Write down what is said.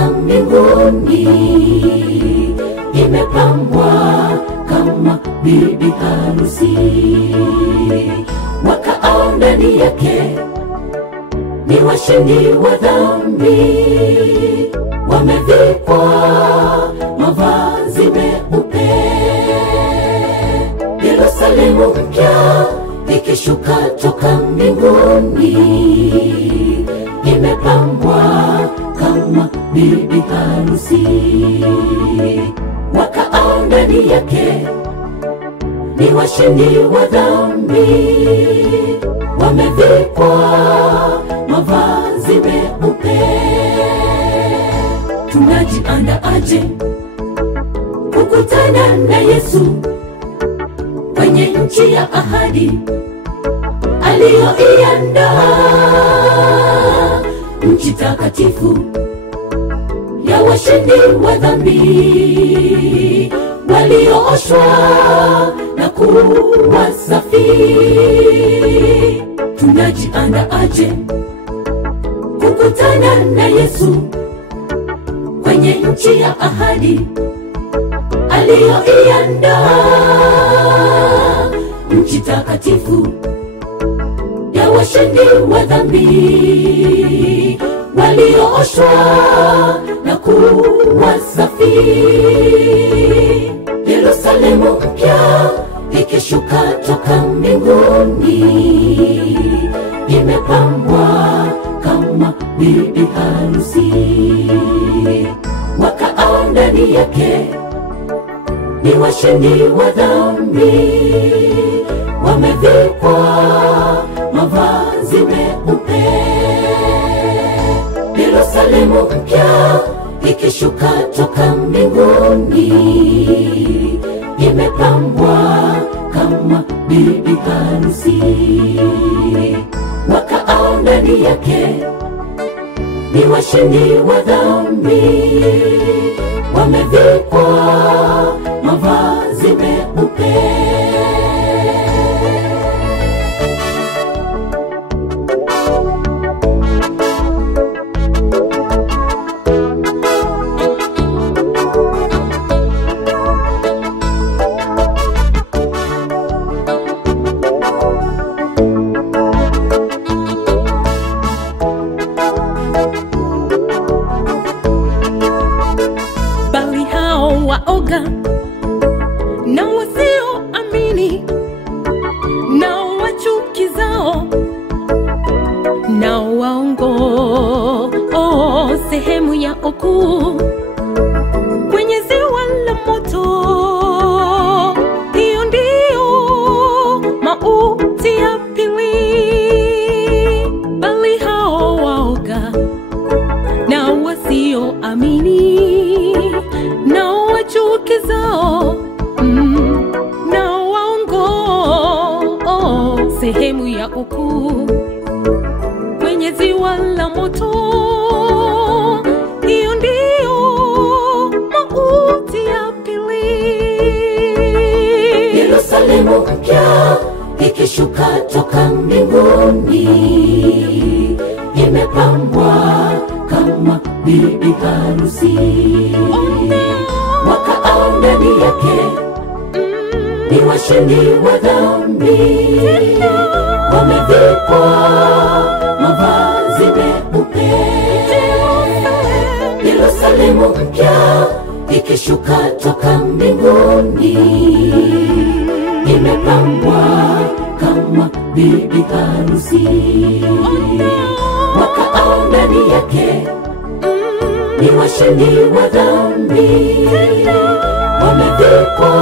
toka mbinguni, imepambwa kama bibi harusi. Wakaao ndani yake ni washindi wa dhambi, wamevikwa mavazi meupe. Yerusalemu mpya ikishuka toka mbinguni, imepambwa kama bibi harusi. Wakaao ndani yake ni washindi wa dhambi, wamevikwa mavazi meupe. Tunajiandaa aje kukutana na Yesu kwenye nchi ya ahadi aliyoiandaa, nchi takatifu ya washindi wa dhambi, waliooshwa na kuwa safi. Tunajiandaa aje kukutana na Yesu kwenye nchi ya ahadi aliyoiandaa, nchi takatifu ya washindi wa dhambi, waliooshwa na kuwa safi. Yerusalemu mpya ikishuka toka mbinguni, imepambwa kama bibi harusi. Wakaao ndani yake ni washindi wa dhambi, wamevikwa mavazi meupe. Yerusalemu mpya ikishuka toka mbinguni, imepambwa kama bibi harusi. Wakaao ndani yake ni washindi wa dhambi, wamevikwa mavazi meupe. Waoga na wasioamini na wachukizao na waongo, sehemu ya ukuu kwenye ziwa la moto. Hiyo ndio mauti ya pili. Bali hao waoga na wasioamini na wachukizao na waongo, sehemu ya ukuu kwenye ziwa la moto. Hiyo ndio mauti ya pili. Yerusalemu mpya ikishuka toka mbinguni, imepambwa kama bibi harusi. Wakaao ndani yake ni washindi wa dhambi, wamevikwa mavazi meupe. Yerusalemu mpya ikishuka toka mbinguni, imepambwa kama bibi harusi. Wakaao ndani yake ni washindi wa dhambi, wamevikwa